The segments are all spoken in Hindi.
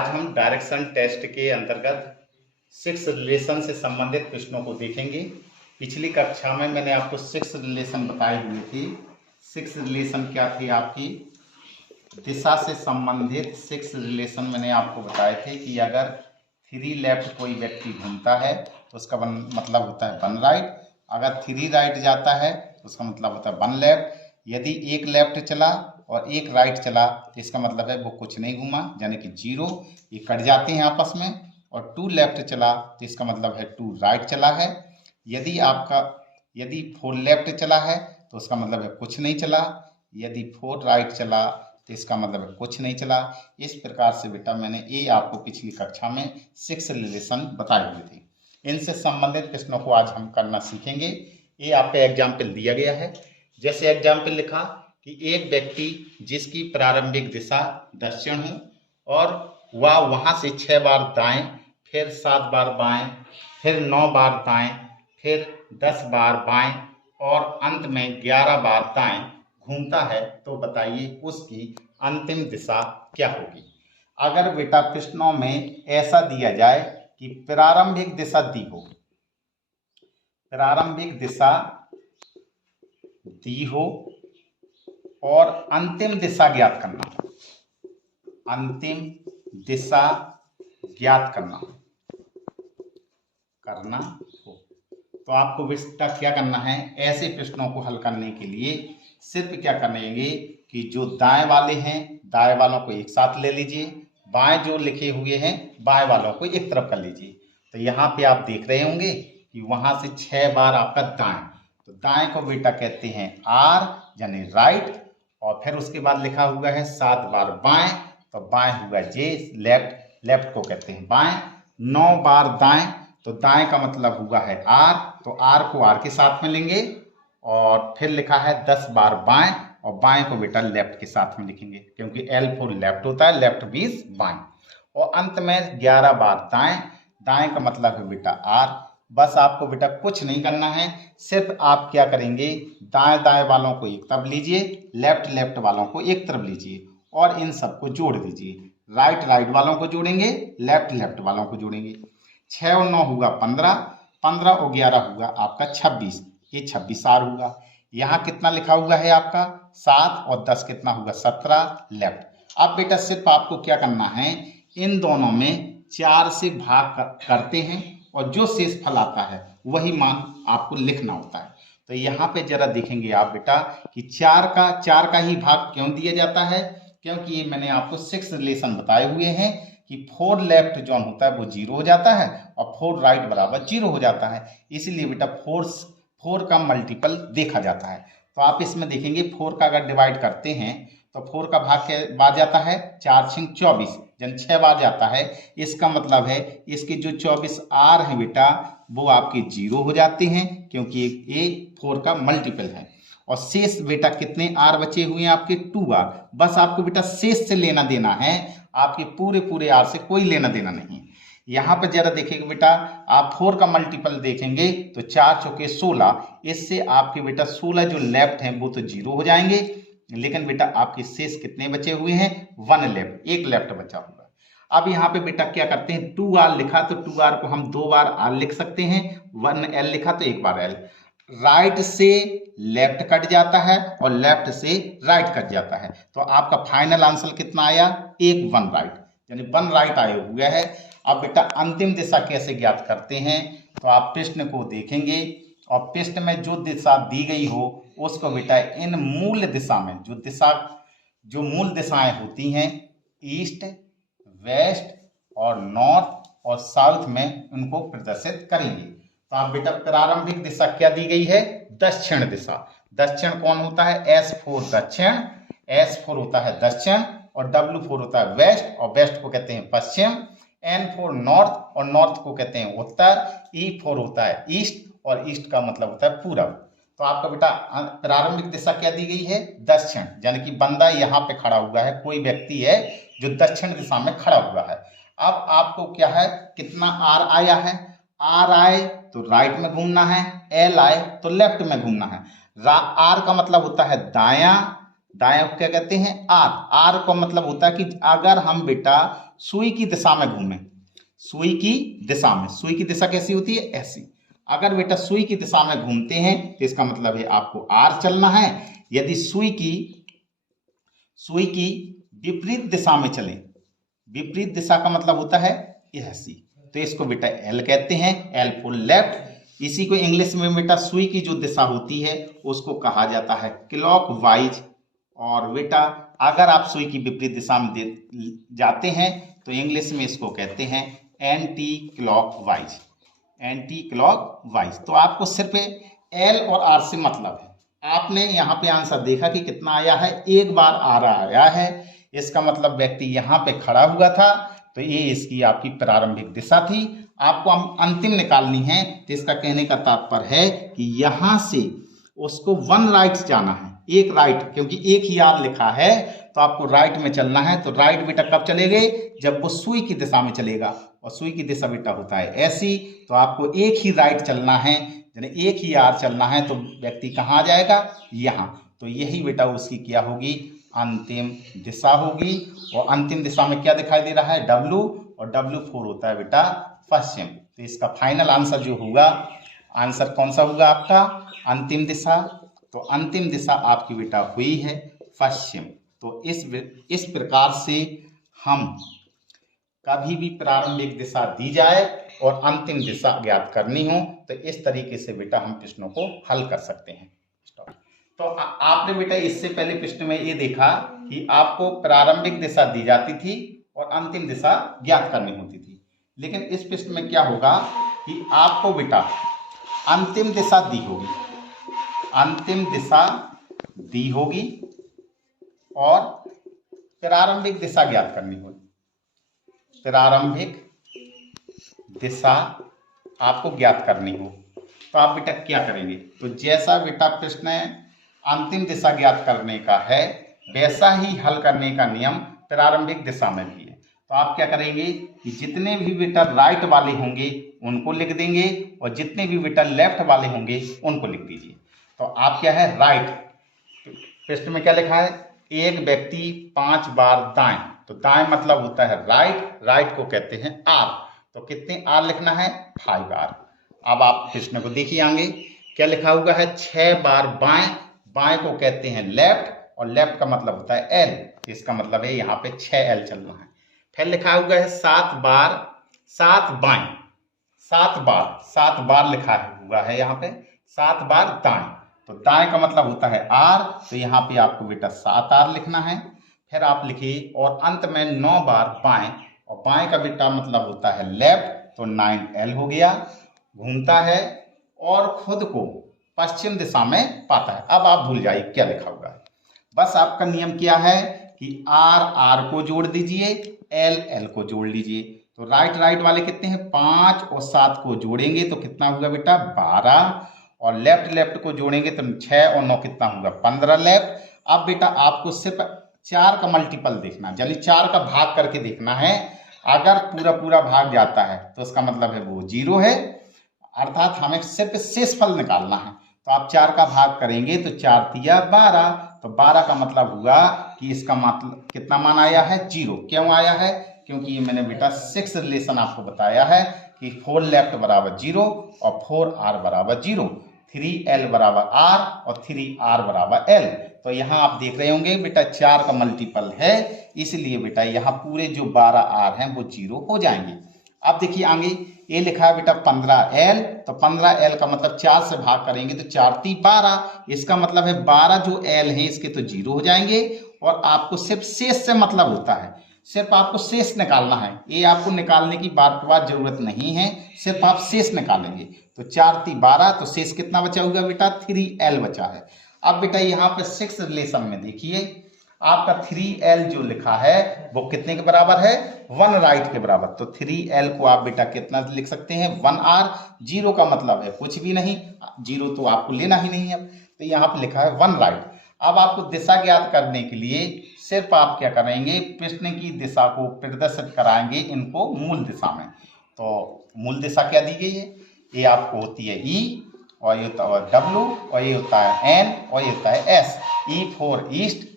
आज हम डायरेक्शन टेस्ट के अंतर्गत 6 रिलेशन से संबंधित प्रश्नों को देखेंगे। पिछली कक्षा में मैंने आपको 6 रिलेशन बताए हुए थे। 6 रिलेशन क्या थे आपकी? दिशा से संबंधित 6 रिलेशन मैंने आपको बताए थे कि अगर 3 लेफ्ट कोई व्यक्ति घूमता है तो उसका मतलब होता है 1 राइट। अगर 3 राइट जाता है तो उसका मतलब होता है 1 लेफ्ट। यदि 1 लेफ्ट चला और 1 राइट चला तो इसका मतलब है वो कुछ नहीं घूमा, यानी कि 0। ये कट जाते हैं आपस में। और 2 लेफ्ट चला तो इसका मतलब है 2 राइट चला है। यदि 4 लेफ्ट चला है तो उसका मतलब है कुछ नहीं चला। यदि 4 राइट चला तो इसका मतलब है कुछ नहीं चला। इस प्रकार से बेटा मैंने ये आपको पिछली कक्षा में 6 रिलेशन बताए हुए थे। इनसे संबंधित प्रश्नों को आज हम करना सीखेंगे। ये आपका एग्जाम्पल दिया गया है। जैसे एग्जाम्पल लिखा कि एक व्यक्ति जिसकी प्रारंभिक दिशा दक्षिण हो और वह वहां से 6 बार दाएं, फिर 7 बार बाएं, फिर 9 बार दाएं, फिर 10 बार बाएं और अंत में 11 बार दाएं घूमता है, तो बताइए उसकी अंतिम दिशा क्या होगी। अगर बेटा प्रश्नों में ऐसा दिया जाए कि प्रारंभिक दिशा दी हो, प्रारंभिक दिशा दी हो और अंतिम दिशा ज्ञात करना, अंतिम दिशा ज्ञात करना हो, तो आपको बेटा क्या करना है? ऐसे प्रश्नों को हल करने के लिए सिर्फ क्या करेंगे कि जो दाएं वाले हैं दाएं वालों को एक साथ ले लीजिए, बाएं जो लिखे हुए हैं बाएं वालों को एक तरफ कर लीजिए। तो यहाँ पे आप देख रहे होंगे कि वहां से 6 बार आपका दाएं, तो दाएं को बेटा कहते हैं आर यानी राइट। और फिर उसके बाद लिखा हुआ है 7 बार बाएं, तो बाएं हुआ जे, लेफ्ट, लेफ्ट को कहते हैं बाएं। 9 बार दाएं, तो दाएं का मतलब हुआ है आर, तो आर को आर के साथ में लेंगे। और फिर लिखा है 10 बार बाएं, और बाएं को बेटा लेफ्ट के साथ में लिखेंगे क्योंकि L4 लेफ्ट होता है, लेफ्ट मींस बाएं। और अंत में 11 बार दाएं, दाएं का मतलब है बेटा आर। बस आपको बेटा कुछ नहीं करना है, सिर्फ आप क्या करेंगे, दाएं दाएं वालों को एक तरफ लीजिए, लेफ्ट लेफ्ट वालों को एक तरफ लीजिए और इन सबको जोड़ दीजिए। राइट राइट वालों को जोड़ेंगे, लेफ्ट लेफ्ट वालों को जोड़ेंगे। 6 और 9 हुआ 15, 15 और 11 हुआ आपका 26, ये 26 आर हुआ। यहाँ कितना लिखा हुआ है आपका 7 और 10 कितना हुआ 17 लेफ्ट। अब बेटा सिर्फ आपको क्या करना है, इन दोनों में 4 से भाग करते हैं और जो शेष फल आता है वही मान आपको लिखना होता है। तो यहाँ पे जरा देखेंगे आप बेटा कि 4 का ही भाग क्यों दिया जाता है, क्योंकि ये मैंने आपको 6 रिलेशन बताए हुए हैं कि 4 लेफ्ट जो होता है वो 0 हो जाता है और 4 राइट बराबर 0 हो जाता है। इसलिए बेटा 4 का मल्टीपल देखा जाता है। तो आप इसमें देखेंगे 4 का अगर डिवाइड करते हैं तो 4 का भाग के बाद जाता है 4 6 24, जन 6 बार जाता है। इसका मतलब है इसके जो 24 आर है बेटा वो आपके 0 हो जाते हैं क्योंकि ये 4 का मल्टीपल है। और शेष बेटा कितने आर बचे हुए हैं आपके 2 आर। बस आपको बेटा शेष से लेना देना है, आपके पूरे आर से कोई लेना देना नहीं। यहाँ पे जरा देखिएगा बेटा, आप 4 का मल्टीपल देखेंगे तो 4 चौके 16, इससे आपके बेटा 16 जो लेफ्ट हैं वो तो 0 हो जाएंगे, लेकिन बेटा आपके शेष कितने बचे हुए हैं 1 लेफ्ट, 1 लेफ्ट बचा हुआ। अब यहाँ पे बेटा क्या करते हैं, 2 आर लिखा तो 2 आर को हम 2 बार आर लिख सकते हैं, 1 एल लिखा तो 1 बार एल। राइट से लेफ्ट कट जाता है और लेफ्ट से राइट कट जाता है, तो आपका फाइनल आंसर कितना आया 1 राइट, यानी 1 राइट आया हुआ है। अब बेटा अंतिम दिशा कैसे ज्ञात करते हैं, तो आप प्रश्न को देखेंगे और प्रश्न में जो दिशा दी गई हो उसको बेटा इन मूल दिशा में जो मूल दिशाएं होती हैं ईस्ट, वेस्ट और नॉर्थ और साउथ में उनको प्रदर्शित करेंगे। तो आप बेटा प्रारंभिक दिशा क्या दी गई है, दक्षिण दिशा। दक्षिण कौन होता है, S4 दक्षिण, S4 होता है दक्षिण और W4 होता है वेस्ट, और वेस्ट को कहते हैं पश्चिम। N4 नॉर्थ और नॉर्थ को कहते हैं उत्तर। E4 होता है ईस्ट और ईस्ट का मतलब होता है पूरब। तो आपका बेटा प्रारंभिक दिशा क्या दी गई है, दक्षिण, यानी कि बंदा यहाँ पे खड़ा हुआ है, कोई व्यक्ति है जो दक्षिण दिशा में खड़ा हुआ है। अब आपको क्या है, कितना आर आया है, आर आए तो राइट में घूमना है, एल आए तो लेफ्ट में घूमना है। आर का मतलब होता है दायां, दाएं को क्या कहते हैं आर। आर का मतलब होता है कि अगर हम बेटा सुई की दिशा में घूमें, सुई की दिशा में, सुई की दिशा कैसी होती है ऐसी, अगर बेटा सुई की दिशा में घूमते हैं तो इसका मतलब है आपको आर चलना है। यदि सुई की विपरीत दिशा में चले, विपरीत दिशा का मतलब होता है यह सी, तो इसको बेटा एल कहते हैं, एल फॉर लेफ्ट। इसी को इंग्लिश में बेटा सुई की जो दिशा होती है उसको कहा जाता है क्लॉकवाइज। और बेटा अगर आप सुई की विपरीत दिशा में जाते हैं तो इंग्लिश में इसको कहते हैं एंटी क्लॉकवाइज, एंटी क्लॉकवाइज। तो आपको सिर्फ एल और आर से मतलब है। आपने यहाँ पे आंसर देखा कि कितना आया है, एक बार आर आया है, इसका मतलब व्यक्ति यहाँ पे खड़ा हुआ था, तो ये इसकी आपकी प्रारंभिक दिशा थी। आपको अंतिम निकालनी है, तो इसका कहने का तात्पर्य है कि यहाँ से उसको वन राइट जाना है, एक राइट, क्योंकि एक ही आर लिखा है तो आपको राइट में चलना है। तो राइट बेटा कब चलेंगे, जब वो सुई की दिशा में चलेगा, और सुई की दिशा बेटा होता है ऐसी, तो आपको एक ही राइट चलना है, यानी एक ही आर चलना है, तो व्यक्ति कहाँ जाएगा, यहाँ। तो यही बेटा उसकी क्या होगी, अंतिम दिशा होगी। और अंतिम दिशा में क्या दिखाई दे रहा है, W, और W4 होता है बेटा पश्चिम। तो इसका फाइनल आंसर जो होगा, आंसर कौन सा होगा आपका, अंतिम दिशा। तो अंतिम दिशा आपकी बेटा हुई है पश्चिम। तो इस प्रकार से हम कभी भी प्रारंभिक दिशा दी जाए और अंतिम दिशा ज्ञात करनी हो तो इस तरीके से बेटा हम प्रश्नों को हल कर सकते हैं। तो आपने बेटा इससे पहले प्रश्न में ये देखा कि आपको प्रारंभिक दिशा दी जाती थी और अंतिम दिशा ज्ञात करनी होती थी। लेकिन इस प्रश्न में क्या होगा कि आपको बेटा अंतिम दिशा दी होगी, अंतिम दिशा दी होगी और प्रारंभिक दिशा ज्ञात करनी होगी। प्रारंभिक दिशा आपको ज्ञात करनी हो तो आप बेटा क्या करेंगे, तो जैसा बेटा प्रश्न अंतिम दिशा ज्ञात करने का है वैसा ही हल करने का नियम प्रारंभिक दिशा में भी है। तो आप क्या करेंगे कि जितने भी बेटा राइट वाले होंगे उनको लिख देंगे और जितने भी बेटा लेफ्ट वाले होंगे उनको लिख दीजिए। तो आप क्या है राइट, प्रश्न में क्या लिखा है, एक व्यक्ति 5 बार दाएं, तो दाएं मतलब होता है राइट, राइट को कहते हैं आर, तो कितने आर लिखना है, 5 आर। अब आप प्रश्न को देखिए आगे क्या लिखा हुआ है, 6 बार बाएं, बाएं को कहते हैं लेफ्ट, और लेफ्ट का मतलब होता है एल, इसका मतलब है यहाँ पे 6L चलना है। फिर लिखा हुआ है 7 बार 7 बाएं, 7 बार लिखा हुआ है यहाँ पे 7 बार दाएं, तो दाएं का मतलब होता है आर, तो यहाँ पे आपको बेटा 7 आर लिखना है। फिर आप लिखिए और अंत में 9 बार बाएं, और बाएं का बेटा मतलब होता है लेफ्ट, तो 9L हो गया। घूमता है और खुद को पश्चिम दिशा में पाता है। अब आप भूल जाइए क्या लिखा हुआ है, बस आपका नियम क्या है कि आर आर को जोड़ दीजिए, एल एल को जोड़ लीजिए। तो राइट राइट वाले कितने हैं, 5 और 7 को जोड़ेंगे तो कितना होगा बेटा 12, और लेफ्ट लेफ्ट को जोड़ेंगे तो 6 और 9 कितना होगा 15 लेफ्ट। अब बेटा आपको सिर्फ 4 का मल्टीपल देखना, यानी 4 का भाग करके देखना है। अगर पूरा पूरा भाग जाता है तो इसका मतलब है वो 0 है, अर्थात हमें सिर्फ शेषफल निकालना है। तो आप 4 का भाग करेंगे तो 4 तिया 12, तो 12 का मतलब हुआ कि इसका मतलब कितना मान आया है 0। क्यों आया है, क्योंकि ये मैंने बेटा 6 रिलेशन आपको बताया है कि 4 लेफ्ट बराबर 0 और 4R बराबर 0, 3L बराबर R और 3R बराबर L। तो यहाँ आप देख रहे होंगे बेटा 4 का मल्टीपल है, इसलिए बेटा यहाँ पूरे जो 12R हैं वो 0 हो जाएंगे। अब देखिए आगे ये लिखा है बेटा 15L, तो 15L का मतलब 4 से भाग करेंगे तो 4 × 3 = 12, इसका मतलब है 12 जो L है इसके तो 0 हो जाएंगे। और आपको सिर्फ शेष से मतलब होता है, सिर्फ आपको शेष निकालना है, ये आपको निकालने की बात जरूरत नहीं है, सिर्फ आप शेष निकालेंगे। तो 4 × 3 = 12, तो शेष कितना बचा होगा बेटा 3L बचा है। अब बेटा यहाँ पे 6 रिलेशन में देखिए आपका 3L जो लिखा है वो कितने के बराबर है, 1 राइट के बराबर। तो 3L को आप बेटा कितना लिख सकते हैं 1R, 0 का मतलब है कुछ भी नहीं, 0 तो आपको लेना ही नहीं है, तो यहाँ पे लिखा है 1 राइट। अब आपको दिशा ज्ञात करने के लिए सिर्फ आप क्या करेंगे, प्रश्न की दिशा को प्रदर्शित कराएंगे इनको मूल दिशा में। तो मूल दिशा क्या दी गई है, ये आपको होती है E, और ये होता है W, और ये होता है N, और ये होता है S। E for east,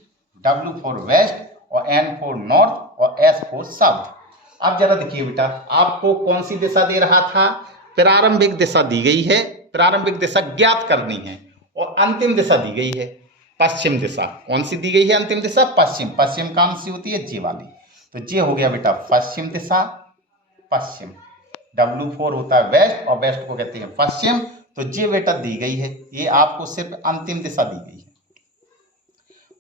W for west और N फॉर नॉर्थ और S फॉर साउथ। अब जरा देखिए बेटा, आपको कौन सी दिशा दे रहा था? प्रारंभिक दिशा दी गई है, प्रारंभिक दिशा ज्ञात करनी है, और अंतिम दिशा दी गई है पश्चिम दिशा। कौन सी दी गई है अंतिम दिशा? पश्चिम। पश्चिम कौन सी होती है? जे वाली। तो जे हो गया बेटा पश्चिम दिशा, पश्चिम। W4 होता है वेस्ट और वेस्ट को कहते हैं पश्चिम। तो जे बेटा दी गई है, ये आपको सिर्फ अंतिम दिशा दी गई है।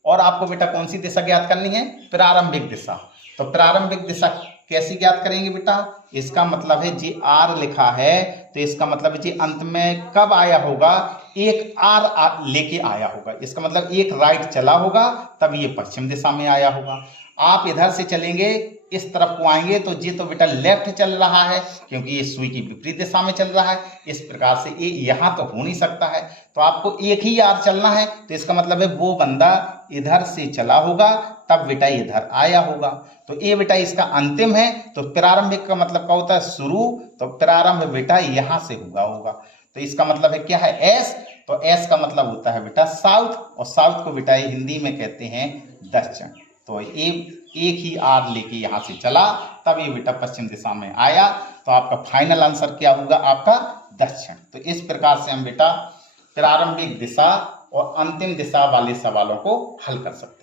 और आपको बेटा कौन सी दिशा ज्ञात करनी है? प्रारंभिक दिशा। तो प्रारंभिक दिशा कैसी ज्ञात करेंगे बेटा? इसका मतलब है जी आर लिखा है, तो इसका मतलब है जी अंत में कब आया होगा? एक आर लेके आया होगा। इसका मतलब एक राइट चला होगा, तब ये पश्चिम दिशा में आया होगा। आप इधर से चलेंगे, इस तरफ को आएंगे, तो ये तो बेटा लेफ्ट चल रहा है, क्योंकि ये सुई की विपरीत दिशा में चल रहा है। इस प्रकार से ये यहाँ तो हो नहीं सकता है, तो आपको एक ही आर चलना है। तो इसका मतलब है वो बंदा इधर से चला होगा, तब बेटा इधर आया होगा। तो ये बेटा इसका अंतिम है। तो प्रारंभिक का मतलब क्या होता है? शुरू। तो प्रारंभ बेटा यहाँ से हुआ होगा। तो इसका मतलब है क्या है? एस। तो एस का मतलब होता है बेटा साउथ, और साउथ को बेटा हिंदी में कहते हैं दक्षिण। तो ये एक ही आर लेके यहाँ से चला, तब ये बेटा पश्चिम दिशा में आया। तो आपका फाइनल आंसर क्या होगा? आपका दक्षिण। तो इस प्रकार से हम बेटा प्रारंभिक दिशा और अंतिम दिशा वाले सवालों को हल कर सकते हैं।